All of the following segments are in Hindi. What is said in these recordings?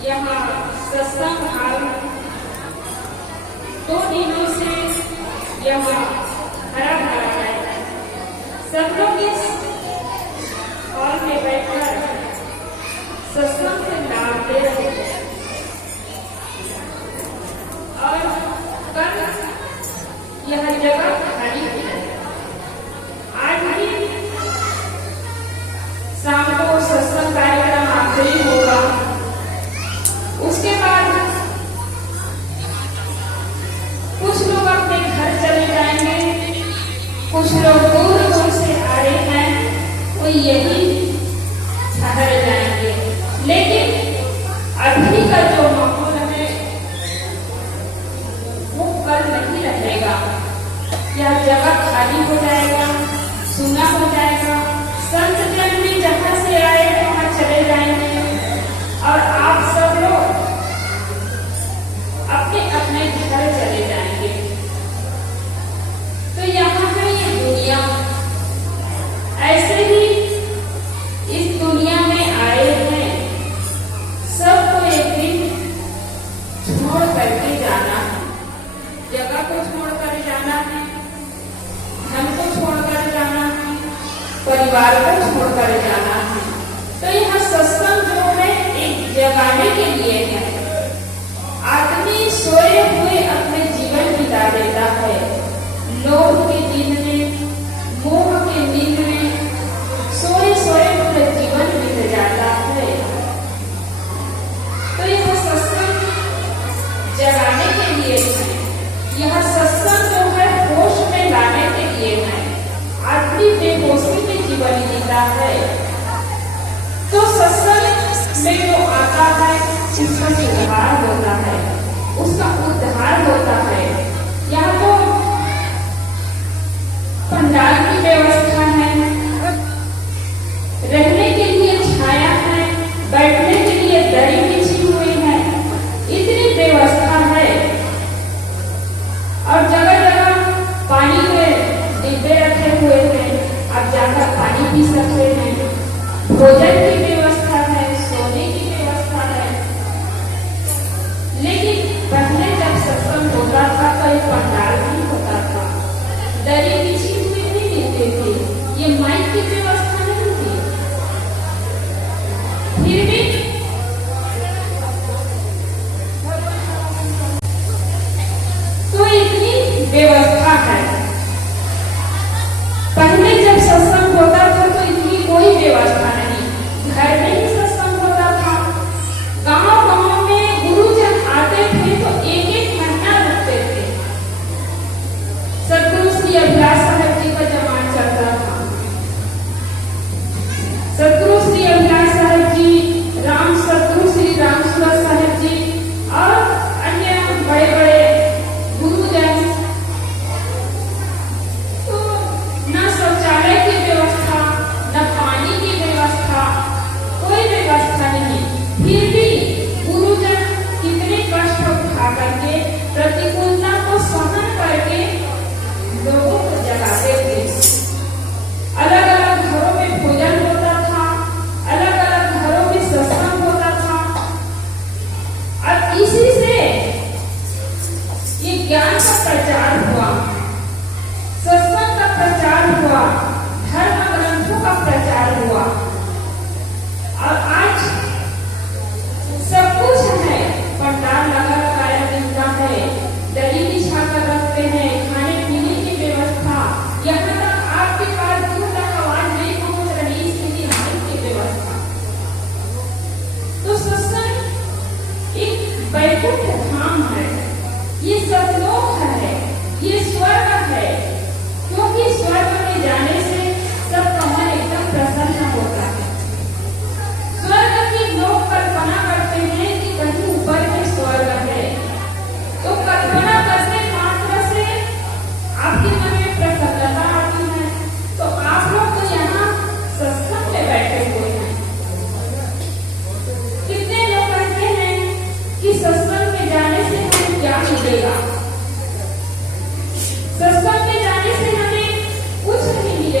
यहाँ सत्संग हाल 2 दिनों से यहाँ भरा भरा है। सब लोग इस हॉल में बैठकर सत्संग से लाभ ले रहे हैं और कल यह जगह खाली है। आज भी शाम को सत्संग कार्यक्रम आखिरी होगा। उसके बाद कुछ लोग अपने घर चले जाएंगे, कुछ लोग दूर दूर से आए हैं वो यही ठहर जाएंगे। लेकिन अभी का जो माहौल है वो कल नहीं रहेगा। यह जगह खाली हो जाएगा, सुना हो जाएगा। संत जन भी जहाँ से आए वहाँ चले जाएंगे और आप सब लोग अपने अपने घर चले जाएंगे। तो यहाँ है ये दुनिया। ऐसे ही इस दुनिया में आए हैं, सबको एक दिन छोड़ करके जाना है। जगह को छोड़ कर जाना है, धन को छोड़ कर जाना है, परिवार को छोड़ कर जाना है। तो यह सत्संग जो है एक जगाने के लिए है। आदमी सोए हुए अपने जीवन बिता देता है, लोभ की नींद में, मोह की नींद में सोए सोए पूरे जीवन बीत जाता है। तो यह सत्संग जगाने के लिए है। यह सत्संग जो है होश में लाने के लिए है। आदमी बेहोशी में जीवन जीता है, तो सत्संग में जो आता है उसका सुधार होता है, उसका उद्धार होता है। यहाँ तो पंडाल की व्यवस्था है, रहने के लिए छाया है, बैठने के लिए दरी बिछी हुई है, इतनी व्यवस्था है। और जगह जगह पानी के डिब्बे रखे हुए हैं, आप जाकर पानी पी सकते हैं। भोजन की व्यवस्था है, सोने की व्यवस्था है। लेकिन पहले जब सत्संग होता था तो एक पंडाल नहीं होता था, दरी बिछी हुई नहीं मिलती थी, ये माइक की व्यवस्था नहीं थी। फिर भी तो इतनी व्यवस्था है। पहले जब सत्संग होता था तो इतनी कोई व्यवस्था नहीं, घर में ही सत्संग होता था। गांव-गांव में गुरुजन आते थे तो एक एक महीना रुकते थे। सतगुरु श्री अभिलाष साहब जी का जमाना चलता था। सतगुरु श्री अभिलाष साहब जी, सतगुरु श्री राम सूरत साहब जी और अन्य बड़े बड़े गुरुजन, तो न शौचालय की व्यवस्था, न पानी की व्यवस्था, कोई व्यवस्था नहीं। फिर भी गुरुजन कितने कष्ट उठा करके, प्रतिकूलता को सहन करके लोगों को जगाते थे। अलग अलग घरों में भोजन होता था, अलग अलग घरों में सत्संग होता था। और इसी से ये ज्ञान का प्रचार हुआ, सत्संग का प्रचार हुआ, धर्म ग्रंथों का प्रचार हुआ। और आज सब कुछ है, पंडाल लगा लगाया मिलता है, दरी बिछा कर रखते हैं, खाने पीने की व्यवस्था, यहाँ तक आपके पास दूर तक आवाज नहीं पहुंच रही, इसके लिए माइक की व्यवस्था। तो सत्संग एक वैकुंठ धाम है, ये सतलोक है, ये स्वर्ग है। क्योंकि स्वर्ग में जाने से सबका मन एकदम प्रसन्न होता है। स्वर्ग की लोग कल्पना करते हैं कि कहीं ऊपर में स्वर्ग है, तो कल्पना करने मात्र से आपके मन में प्रसन्नता आती है। तो आप लोग तो यहाँ सत्संग में बैठे हुए हैं। कितने लोग कहते हैं कि सत्संग में जाने से हमें क्या मिलेगा, सत्संग में जाने से हमें कुछ नहीं मिलेगा।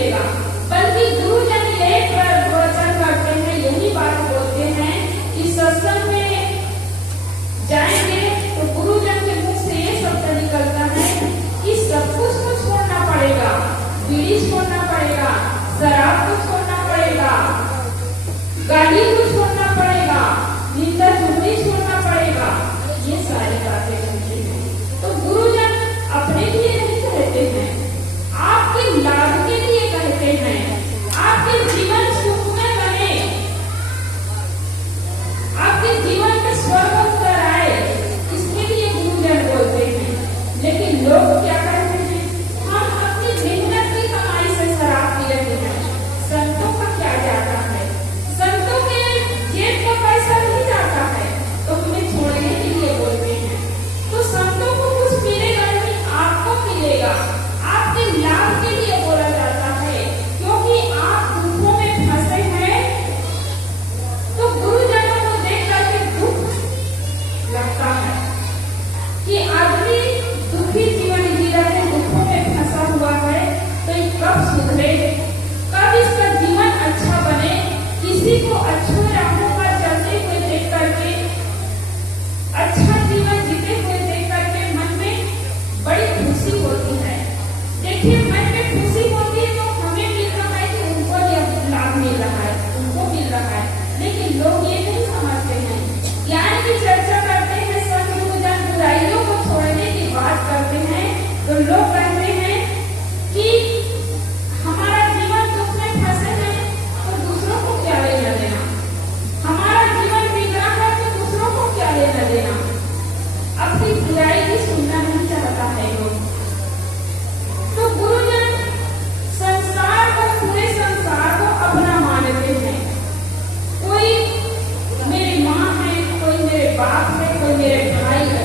बाप है, कोई मेरे भाई है,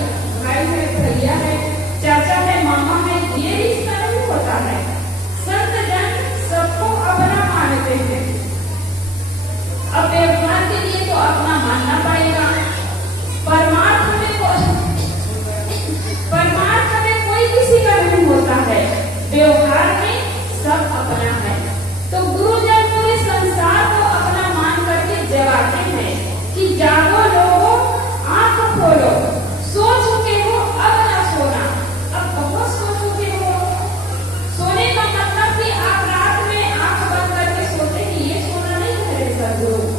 भैया है, चाचा है, मामा है, ये रिश्ता नहीं होता है। संत जन सबको अपना मानते हैं। अब व्यवहार के लिए तो अपना मानना पड़ेगा। परमार्थ में कोई किसी का नहीं होता है, व्यवहार में सब अपना है। तो गुरुजन पूरे संसार को अपना मान करके जगाते हैं कि जागो लोगो, आंख खोलो, सो चुके हो अब ना सोना। अब बहुत सो चुके हो। सोने का मतलब कि आप रात में आंख बंद करके सोते हैं, ये सोना नहीं है सदगुरु।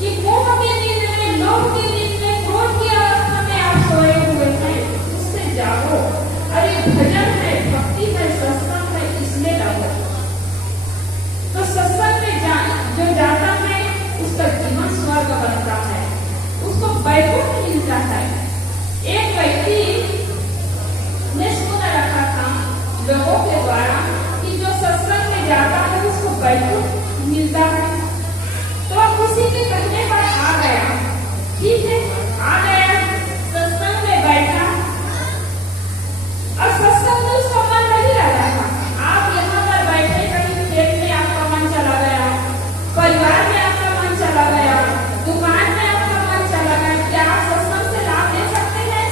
कि मोह के नींद में, लोभ की नींद में, क्रोध की अवस्था में आप सोए हुए हैं, उससे जागो। अरे भजन है, भक्ति है, सत्संग है, इसमें लगो। तो सत्संग में जो जाता है उसका जीवन स्वर्ग बनता है, उसको वैकुंठ मिलता है। एक व्यक्ति ने सुन रखा था लोगों के द्वारा कि जो सत्संग में जाता है उसको वैकुंठ मिलता है। तो अब उसी के कहने पर आ गया, ठीक है, आ गया, सत्संग में बैठा। और सत्संग में उसका मन नहीं लगा था। आप यहाँ पर बैठे, कहीं खेत में आपका मन चला गया, परिवार में आपका मन चला गया, दुकान में आपका मन चला गया, क्या आप सत्संग से लाभ ले सकते हैं?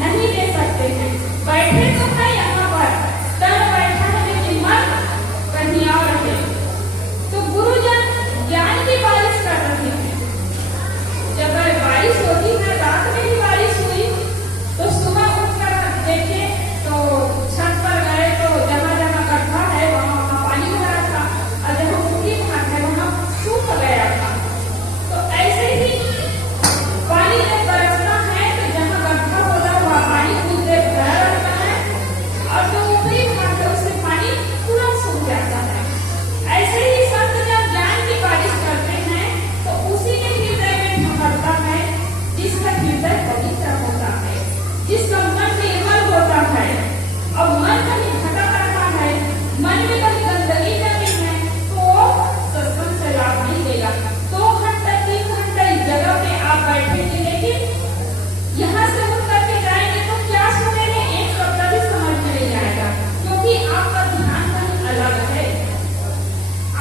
नहीं ले सकते हैं। बैठे तो है यहाँ पर, तन बैठा है, लेकिन मन कहीं और है। तो गुरुजन ज्ञान की बारिश कर रहे हैं। जब बारिश होती है, रात में ही बारिश हुई, तो सुबह उठकर देखे तो छत पर गए तो जहाँ जहाँ गड्ढा है वहाँ पानी भरा था, और जहाँ सूखी घाट है वहाँ सूख गया था। तो ऐसे ही पानी जब बरसता है तो जहाँ गड्ढा होता है वहाँ पानी कुछ देर भरा रहता है, और जो ऊपरी घाट है उससे पानी तुरंत सूख जाता है। ऐसे ही संत जब ज्ञान की बारिश करते हैं तो उसी के हृदय में ठहरता है जिसका हृदय पवित्र होता है, जिसका मन निर्मल होता है। अब मन कहीं भटक रहा है, मन में कहीं गंदगी जमी है, तो सत्संग से लाभ नहीं देगा। 2 घंटा 3 घंटा इस जगह पे आप बैठेंगे, लेकिन यहाँ से उठ करके जाएंगे तो क्या सुनेंगे, एक शब्द भी समझ में नहीं आएगा, क्योंकि आपका ध्यान कहीं अलग है,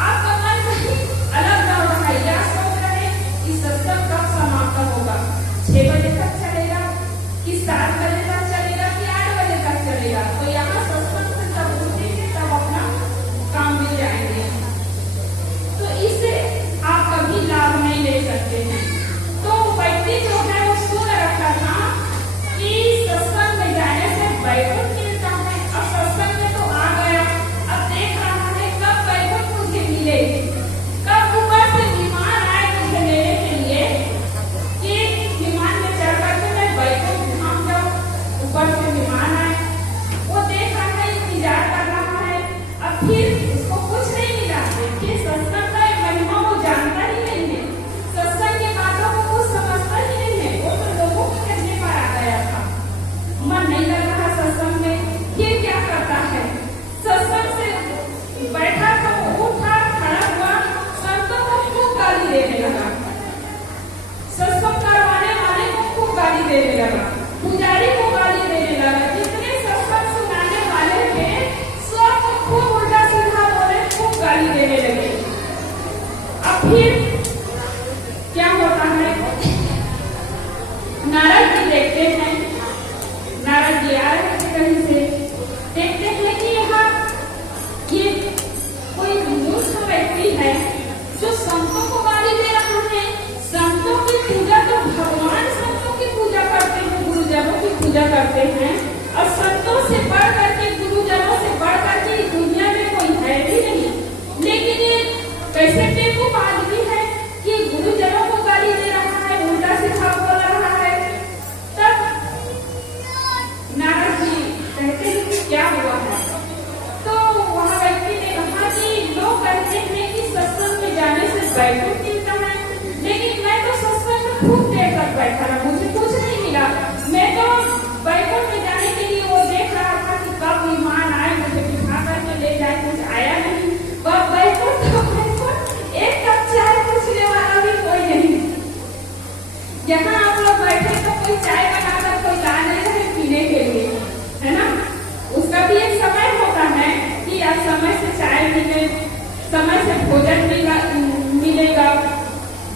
आपका मन कहीं अलग ना रहा है। या सोच रहे कि सत्संग कब समाप्त होगा, 6 बजे तक चलेगा कि 7 बजे तक चलेगा कि 8 बजे तक चलेगा। तो यहाँ सत्संग से जब उठेंगे तब अपना काम मिल जाएंगे, तो इससे आप कभी लाभ नहीं ले सकते हैं। तो व्यक्ति जो है वो सुन रखा था कि सत्संग में जाने से वैकुंठ मिलता है। अब सत्संग में तो आ गया, अब देख रहा है कब वैकुंठ मुझे मिले, कब ऊपर से विमान आए मुझे लेने के लिए, कि विमान में चढ़ करके मैं वैकुंठ धाम जाऊं, ऊपर से विमान आए। वो देख रहा है, इंतजार कर रहा है। अब फिर उसको कुछ नहीं मिला, देखिए सत्संग का महिमा वो जानता ही नहीं है, सत्संग के बातों को वो समझता ही नहीं है। वो तो लोगों के कहने पर आ गया था, मन नहीं लग रहा सत्संग में। फिर क्या करता है, सत्संग से बैठा तो उठा, खड़ा हुआ, संतों को खूब गाली देने लगा, सत्संग करवाने वाले को खूब गाली देने लगा, पुजारी को गाली देने लगा, जितने सत्संग सुनाने वाले थे सब खूब उल्टा सीधा बोले, खूब गाली देने लगे। अब फिर क्या होता है, नारद जी देखते हैं, नारद जी आ रहे थे कहीं से, देखते हैं कि यहाँ ये कोई मूर्ख व्यक्ति है जो संतों को गाली दे रहा है। संतों की पूजा तो भगवान संतों की पूजा करते हैं, गुरुजनों की पूजा करते हैं, और संतों से बढ़ करके, गुरुजनों से बढ़ करके इस दुनिया में कोई है भी नहीं। लेकिन ये कैसे बेवकूफ आदमी है कि गुरुजनों को गाली दे रहा है, उल्टा सीधा बोल रहा है। तब नारद जी कहते हैं कि क्या हुआ है, तो वहाँ व्यक्ति ने कहा कि लोग कहते हैं कि सत्संग में जाने से वैकुंठ मिलता है, लेकिन मैं तो सत्संग में खूब देर तक बैठा रहा, मुझे कुछ नहीं मिला। मैं तो वैकुंठ में जाने के लिए वो देख रहा था कि कब विमान आए, मुझे बिठा करके ले जाए, कुछ आया नहीं। वह वैकुंठ तो वैकुंठ, एक कप चाय पूछने वाला भी कोई नहीं। यहाँ आप लोग बैठे तो कोई चाय बनाकर कोई ला नहीं रहे पीने के लिए, है ना। उसका भी एक समय होता है कि आज समय से चाय मिले, समय से भोजन मिलेगा,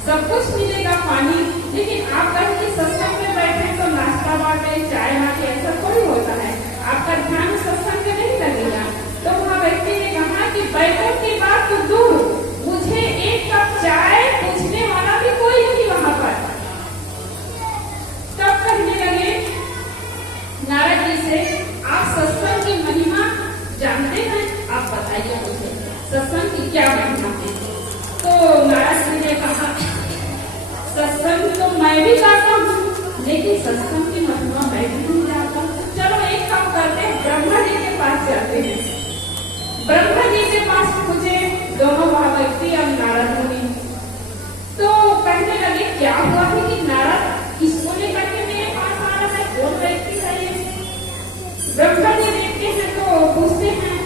सब कुछ मिलेगा, पानी। लेकिन आप कहीं सत्संग में बैठे तो नाश्ता बांटे, चाय बांटे, ऐसा थोड़ी होता है। आपका ध्यान सत्संग में नहीं लगेगा। तो वहाँ व्यक्ति ने कहा कि बैकुंठ की बात तो दूर, मुझे एक कप चाय पूछने वाला भी कोई नहीं वहां पर। तब कहने लगे नारद जी से, आप सत्संग की महिमा जानते हैं? आप बताइए मुझे सत्संग की क्या महिमा है। तो नारद जी ने कहा, सत्संग तो मैं भी करता हूँ, लेकिन सत्संग की महिमा मैं भी नहीं जानता। चलो एक काम करते हैं, ब्रह्मा जी के पास चलते हैं। ब्रह्मा जी के पास पूछे दोनों महाव्यक्ति और नारद मुनि। तो कहने लगे क्या हुआ है कि नारद किसको लेकर के मेरे पास आ रहा है, कौन व्यक्ति है ये। ब्रह्मा जी देखते हैं तो पूछते हैं।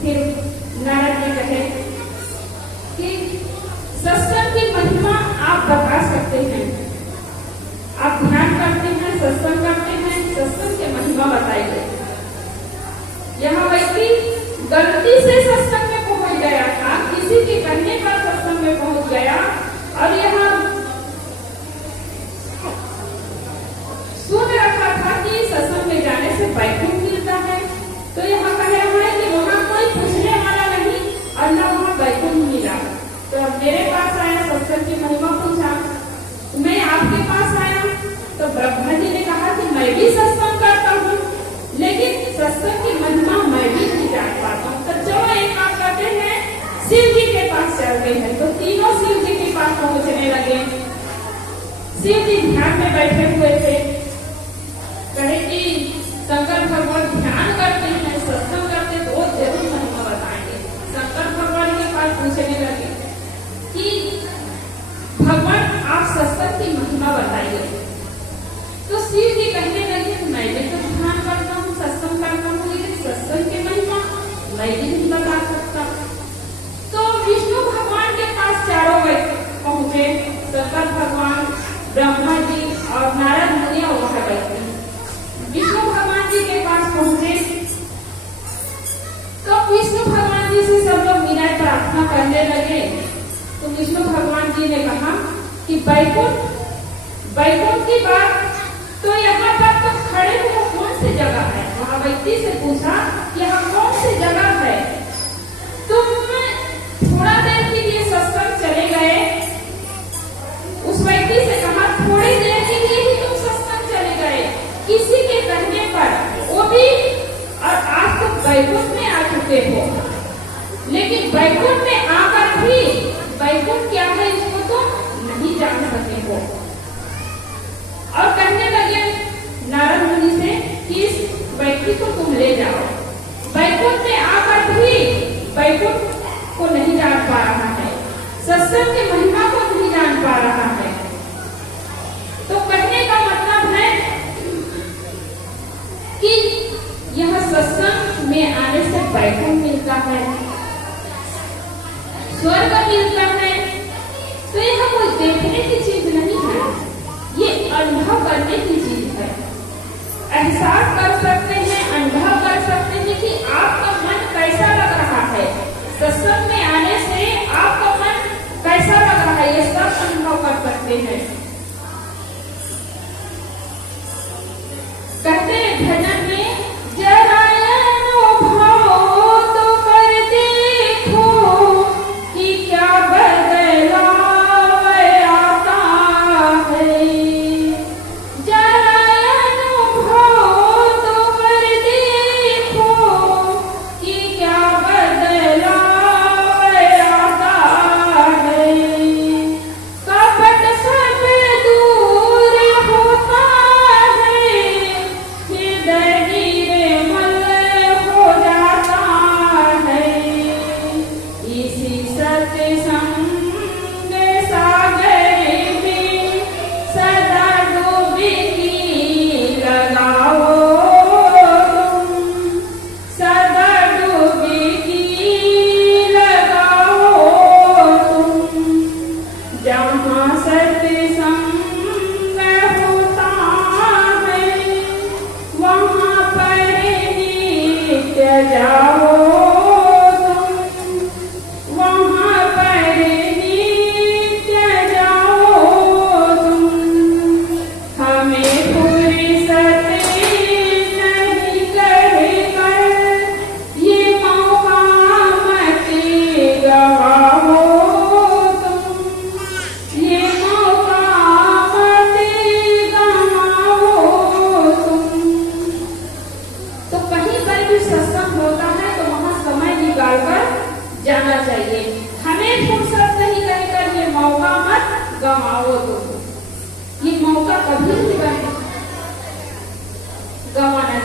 फिर नारद जी कहे कि सत्संग की महिमा आप बता सकते हैं, आप ध्यान करते हैं, सत्संग करते हैं, सत्संग की महिमा बताइए। यहाँ व्यक्ति गलती से सत्संग में पहुंच गया था, किसी के कहने पर सत्संग में पहुंच गया और यहाँ सुन रखा था कि सत्संग में जाने से बैकुंठ मिलता है। तो यहाँ कह रहा है कि वहाँ कोई पूछने वाला नहीं और न वहाँ बैकुंठ मिला। तो मेरे पास आया, सत्संग की महिमा पूछा, मैं आपके पास आया। तो ब्रह्मा जी ने कहा कि मैं भी सत्संग करता हूँ, लेकिन सत्संग की महिमा मैं भी नहीं जान पाता हूँ। तो चलो एक काम करते हैं, शिव जी के पास चलते हैं। तो तीनों शिव जी के पास पहुंचने लगे। शिव जी ध्यान में बैठे हुए थे। कहे कि शंकर भगवान ध्यान करते हैं, सत्संग करते तो जरूर महिमा बताएंगे। शंकर भगवान के पास पूछने लगे कि भगवान आप सत्संग की महिमा बताइए। तो शिव जी कहने लगे मैं भी तो ध्यान करता हूँ, सत्संग करता हूँ, लेकिन सत्संग की महिमा मैं भी नहीं बता सकता। तो विष्णु भगवान के पास चारों पहुंचे, शंकर भगवान, ब्रह्मा जी और नारद मुनि और वह व्यक्ति। विष्णु भगवान जी के पास पहुंचे तो विष्णु भगवान जी से सब लोग विनय प्रार्थना करने लगे। तो विष्णु भगवान जी ने कहा कि बैकुंठ की बात तो यहाँ पर तो खड़े हो, कौन सी जगह है। वहां व्यक्ति से पूछा कि यहाँ कौन सी जगह है। तुम थोड़ा देर के लिए सत्संग चले गए। उस व्यक्ति से कहा थोड़ी देर के लिए ही तुम सत्संग चले गए, किसी के कहने पर, वो भी और आज तो बैकुंठ में आ चुके हो, लेकिन बैकुंठ में आकर भी बैकुंठ क्या है इसको तुम नहीं जान सके हो। और कहने लगे नारद मुनि से कि इस व्यक्ति को तुम ले जाओ। बैकुंठ में आकर भी बैकुंठ को नहीं जान पा रहा है, सत्संग की महिमा को नहीं जान पा रहा है। तो कहने का मतलब है कि यह सत्संग में आने से बैकुंठ मिलता है, स्वर्ग मिलता है। तो यह कोई देखने की चीज नहीं है, ये अनुभव करने की चीज है। एहसास कर सकते हैं, अनुभव कर सकते हैं कि आपका मन कैसा लग रहा है। सत्संग में आने से आपका मन कैसा लग रहा है, ये सब अनुभव कर सकते हैं। कहते हैं भजन में, जरा अनुभव तो कर देखो कि क्या बदलाव आता है। जरा अनुभव तो कर देखो कि क्या बदलाव आता है। कपट सब दूर होता है, हृदय निर्मल हो जाता है। इसी सत्संग सागर में सदा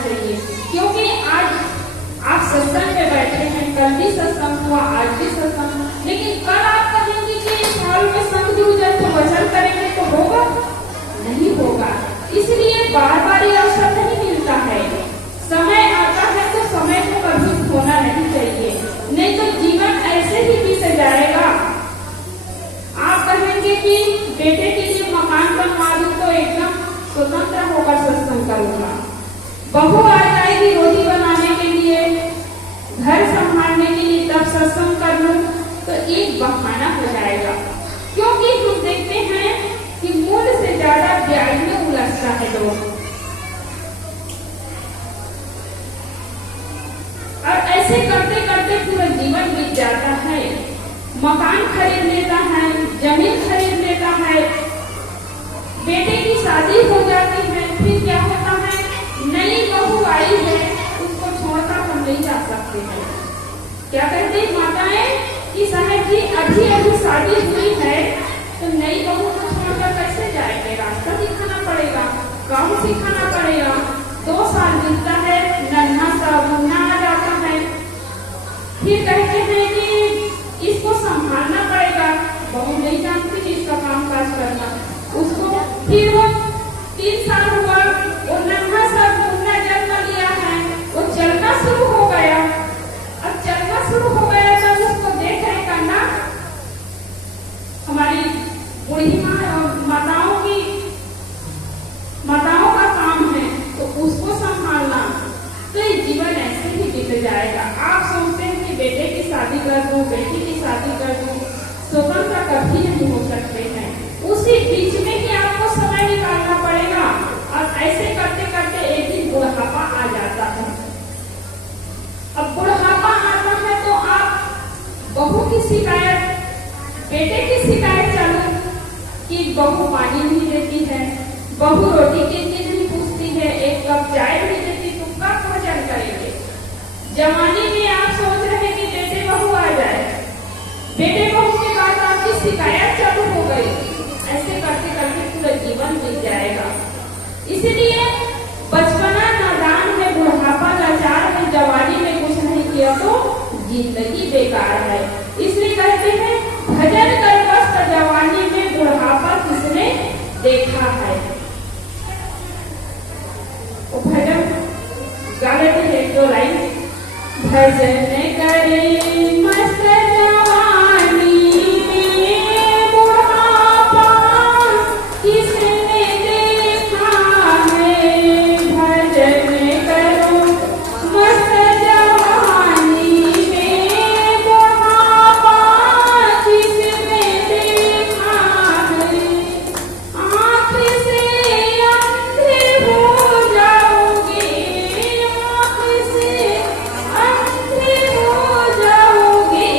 चाहिए, क्योंकि आज आप सत्संग में बैठे हैं, कल भी सत्संग हुआ, आज भी सत्संग, लेकिन कल आप कहेंगे कि साल में संत गुरु जन तो वचन करेंगे तो होगा? नहीं होगा। इसलिए बार बार ये अवसर नहीं मिलता है। समय आता है तो समय को कभी खोना नहीं चाहिए, नहीं तो जीवन ऐसे ही बीत जाएगा। आप कहेंगे कि बेटे के लिए मकान बनवा दूं तो एकदम स्वतंत्र होकर सत्संग करूंगा, बहू आ जाएगी रोटी बनाने के लिए, घर संभालने के लिए, तब सत्संग कर लूं तो एक बहाना हो जाएगा। क्योंकि हम देखते हैं कि मूल से ज्यादा ब्याज में उलझता है लोग, और ऐसे करते करते पूरा जीवन बीत जाता है। मकान खरीद लेता है, जमीन खरीद लेता है, बेटे की शादी हो जाती है, फिर क्या होता है, नई बहू आई है, उसको छोड़कर हम नहीं जा सकते हैं। क्या कहते हैं माताएं कि साहब जी अभी अभी शादी हुई है तो नई बहू को छोड़कर कैसे जाएंगे, रास्ता दिखाना पड़ेगा, काम सिखाना पड़ेगा। 2 साल बीतता है, नन्हा सा मुन्ना आ जाता है, फिर कहते हैं कि इसको संभालना पड़ेगा, बहू नहीं जानती कि इसका काम काज करना, उसको फिर वो 3 साल हुआ, वो नन्हा सा मुन्ना जन्म लिया है, वो चलना शुरू हो गया। अब चलना शुरू हो गया तो उसको देख रेख करना हमारी बूढ़ी माताओं का काम है, तो उसको संभालना, तो ये जीवन ऐसे ही बीत जाएगा। आप सोचते हैं कि बेटे की शादी कर दूं, बेटी की शादी कर दूं, स्वतंत्र कभी नहीं हो सकते हैं। उसी बीच में ही आपको समय निकालना पड़ेगा, और ऐसे करते करते एक दिन बुढ़ापा आ जाता है। अब बुढ़ापा आता है तो आप बहू की शिकायत, बेटे की शिकायत चालू कि बहू पानी नहीं देती है, बहू रोटी के लिए नहीं पूछती है, एक कप चाय नहीं देती, तो कब भोजन करेंगे? जवानी में आप सोच रहे कि बेटे बहू आ जाए, बेटे बहू के बाद आपकी शिकायत चालू हो गई, ऐसे करते करते पूरा जीवन बीत जाएगा। इसलिए बचपना नादान है, बुढ़ापा लाचार है, जवानी में कुछ नहीं किया तो जिंदगी बेकार है। इसलिए कहते हैं भजन कर मस्त जवानी में, बुढ़ापा किसने देखा है। वो भजन गा लेते हैं 1-2 लाइन। भजन करे मस्त जवानी में, बुढ़ापा किसने देखा है। भजन करो मस्त जवानी में, बुढ़ापा किसने देखा है। आँख से अंधे हो जाओगे, आँख से अंधे हो जाओगे,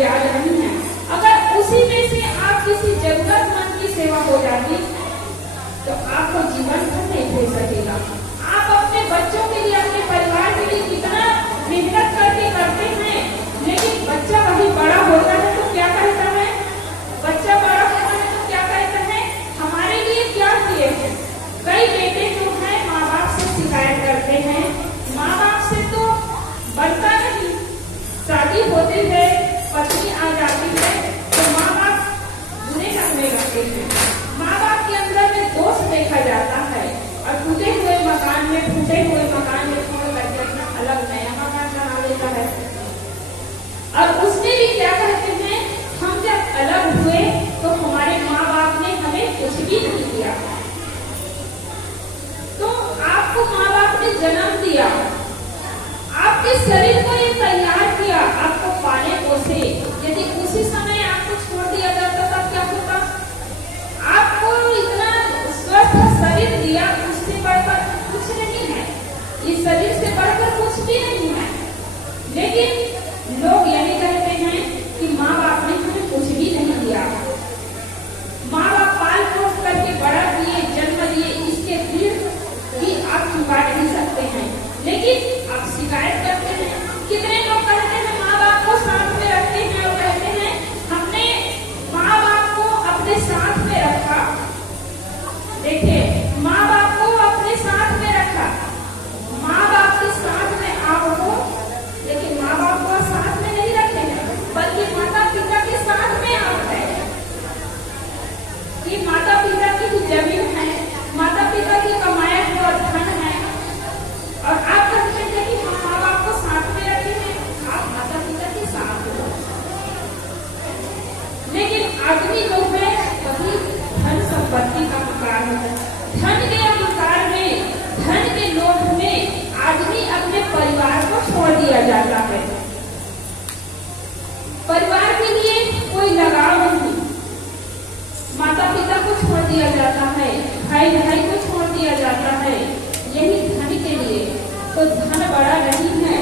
याद नहीं है। अगर उसी में से आप किसी जरूरतमंद की सेवा हो जाती तो आपको जीवन भर नहीं हो सकेगा। आप अपने बच्चों के लिए, अपने परिवार के लिए कितना मेहनत करके करते हैं, लेकिन बच्चा वही बड़ा होता है तो क्या कहता है? बच्चा बड़ा होता है तो क्या कहता है? हमारे लिए क्या किए हैं? कई बेटे जो है माँ बाप से शिकायत करते हैं, माँ बाप से तो बनता नहीं। शादी होती है, पत्नी आ जाती है तो माँ बाप बुरे करने लगते हैं। माँ बाप के अंदर में दोष देखा जाता है और टूटे हुए मकान में, फूटे हुए मकान में छोड़ करके अपना अलग नया मकान बना लेता है। और उसमें भी क्या कहते हैं, हम जब अलग हुए तो हमारे माँ बाप ने हमें कुछ भी नहीं दिया। तो आपको माँ बाप ने जन्म दिया, आपके शरीर को ये तैयार किया आपको पाले पोसे। यदि उसी समय आपको छोड़ दिया जाता तब क्या होता? आपको इतना स्वस्थ शरीर दिया, उससे बढ़कर कुछ नहीं है, इस शरीर से बढ़कर कुछ भी नहीं है। लेकिन लोग यही कहते हैं कि माँ बाप ने हमें कुछ भी नहीं दिया। माँ बाप पाल पोस करके बड़ा किए, जन्म दिए, इसके ऋण भी आप चुका नहीं सकते हैं। लेकिन आप शिकायत करते हैं। कितने लोग कहते हैं माँ बाप को साथ में रखते हैं और कहते हैं हमने माँ बाप को अपने साथ में रखा। देखिए, माँ बाप को अपने साथ में रखा, माँ बाप के साथ में आप हो, लेकिन माँ बाप को साथ में नहीं रखते हैं, बल्कि माता पिता के साथ में आप है। कि माता पिता की जो जमीन है, माता पिता की कमाया हुआ धन है, और आप कहते हैं कि हम माँ बाप को साथ में रखे हैं, आप माता पिता के साथ हो। लेकिन आदमी जो है वही धन संपत्ति का मकान है। धन के अहंकार में, धन के लोभ में आदमी अपने परिवार को छोड़ दिया जाता है। परिवार के लिए कोई लगाव नहीं, माता पिता को छोड़ दिया जाता है, भाई भाई को छोड़ दिया जाता है, यही धन के लिए। तो धन बड़ा नहीं है,